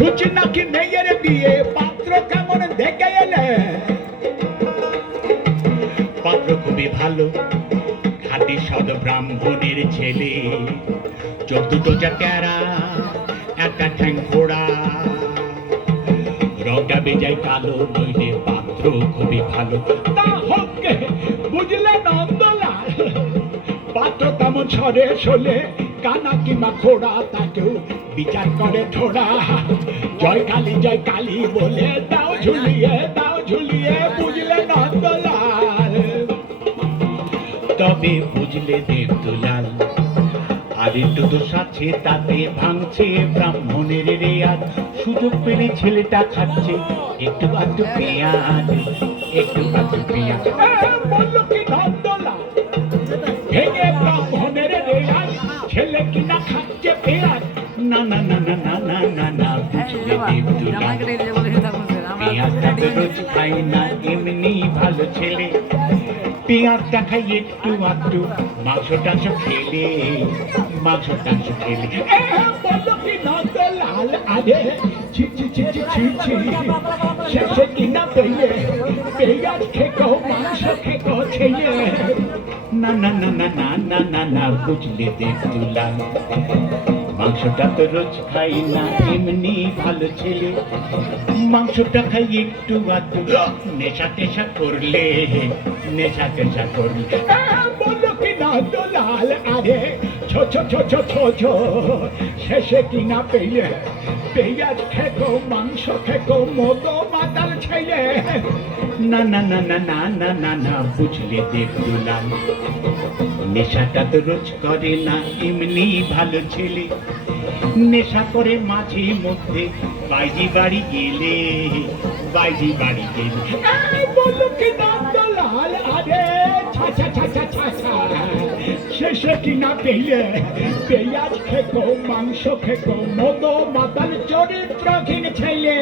সুচি নাকি মেয়ের বিয়ে, পাত্র কেমন দেখে এলে? পাত্র খুবই ভালো, খাঁটি সদ ব্রাহ্মণের ছেলে, চোখ দুটো যা টেরা, একটা ঠ্যাং ফোড়া, রংটা বেজায় কালো, নইলে পাত্র খুবই ভালো। তা হোক গে, বুঝলে নন্দলাল, পাত্র তেমন ছড়ে শোলে, কানা কিংবা খোড়া, তাকেও বিচার করে ঠোড়া। জয় কালী বলে দাও ঝুলিয়ে, বুঝলে নন্দলাল। তবে বুঝলে দেবদুলাল, আর একটু দোষ আছে তাতে, ভাঙছে ব্রাহ্মণের রেয়াজ, সুযোগ পেলে ছেলেটা খাচ্ছে একটু আধটু পেঁয়াজ, একটু আধটু পেঁয়াজ। বললো কি নন্দলাল, ভেঙে ব্রাহ্মণের রেয়াজ, ছেলে কিনা খাচ্ছে পেঁয়াজ। না না না না না না না না, বুঝলে দেবদুলাল, পেঁয়াজটা তো রোজ খাই না, এমনি ভালো ছেলে, পেঁয়াজটা খাই একটু আধটু, মাংস টাংস খেলে। বললো কি নন্দলাল, আরে ছি ছি ছি ছি ছি ছি, শেষে কিনা পেয়ে পেঁয়াজ খেকো, মাংস খেকো ছেলে। না না না না না না না না, বুঝলে দেবদুলাল, মাংসটা তো রোজ খাই না, এমনি ভালো ছেলে, মাংসটা খাই একটু আধটু, নেশা টেশা করলে। বললো কি নন্দলাল, আরে ছো ছো ছো ছো ছো ছো, শেষে কিনা পেয়ে পেঁয়াজ খেকো, মাংস খেকো, মতো মাতাল ছেলে। না না না না না না না না, বুঝলে দেবদুলাল, নেশাটা তো রোজ করে না, এমনি ভালো ছেলে, নেশা করে মাঝে মধ্যে বাইজি বাড়ি গেলে। বললো কি নন্দলাল, আরে ছা ছা ছা ছা ছা ছা, শেষে কিনা পেলে পেঁয়াজ খেকো, মাংস খেকো, মতো মাতাল চরিত্রহীন ছেলে।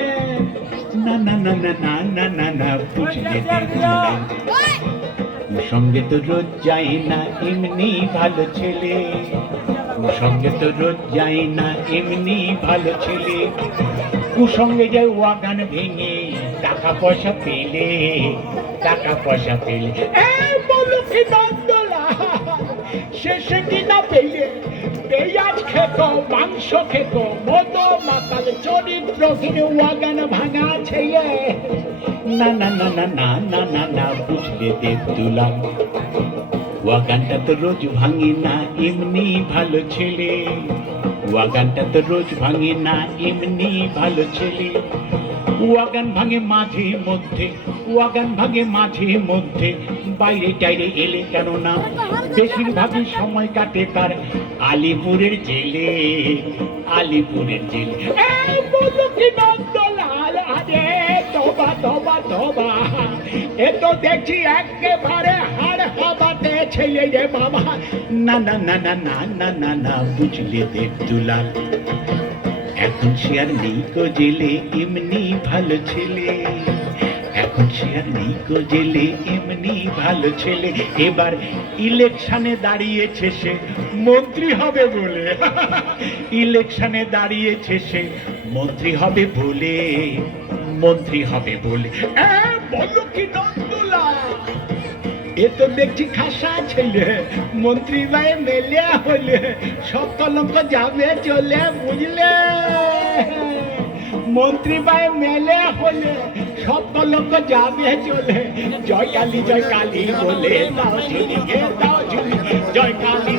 না না না না না না না না, বুঝলে দেবদুলাল, সঙ্গে তো রোজ যাই না, এমনি ভালো ছেলে, সঙ্গে তো রোজ যাই না, এমনি ভালো ছেলে, কুসঙ্গে যায় ওয়াগান ভেঙে, টাকা পয়সা পেলে। বলো কি নন্দলাল, শেষে কিনা পেলে পেঁয়াজ খেকো, মাংস খেকো, মতো মাতাল চরিত্রহীন ওয়াগান ভাঙা ছেলে। না না না না না না না না, বুঝলে দেবদুলাল, ওয়াগানটা তো রোজ ভাঙে না, এমনি ভালো ছেলে, ওয়াগানটা তো রোজ ভাঙে না, এমনি ভালো ছেলে, ওয়াগান ভাঙে মাঝে মধ্যে, বাইরে টাইরে এলে, কেননা বেশিরভাগই সময় কাটে তার আলিপুরের জেলে। বললো কি নন্দলাল, আরে তবা তবা তবা, এ তো দেখছি একেবারে হাড় হাবাতে ছেলে রে বাবা। না না না না না না না না, বুঝলে দেবদুলাল, এখন সে আর নেই কো জেলে, এমনি ভালো ছেলে, এখন সে আর নেই কো জেলে, এমনি ভালো ছেলে, এবার ইলেকশনে দাঁড়িয়েছে সে মন্ত্রী হবে বলে। ইলেকশনে দাঁড়িয়েছে সে মন্ত্রী হবে বলে। বললো কি নন্দলাল, এ তো দেখছি খাসা ছেলে, মন্ত্রী ভাই মেলে হলে সব কলঙ্ক যাবে চলে, বুঝলে, মন্ত্রী ভাই মেলে হলে সব কলঙ্ক যাবে চলে। জয় কালী বলে দাও ঝুলিয়ে, জয় কালী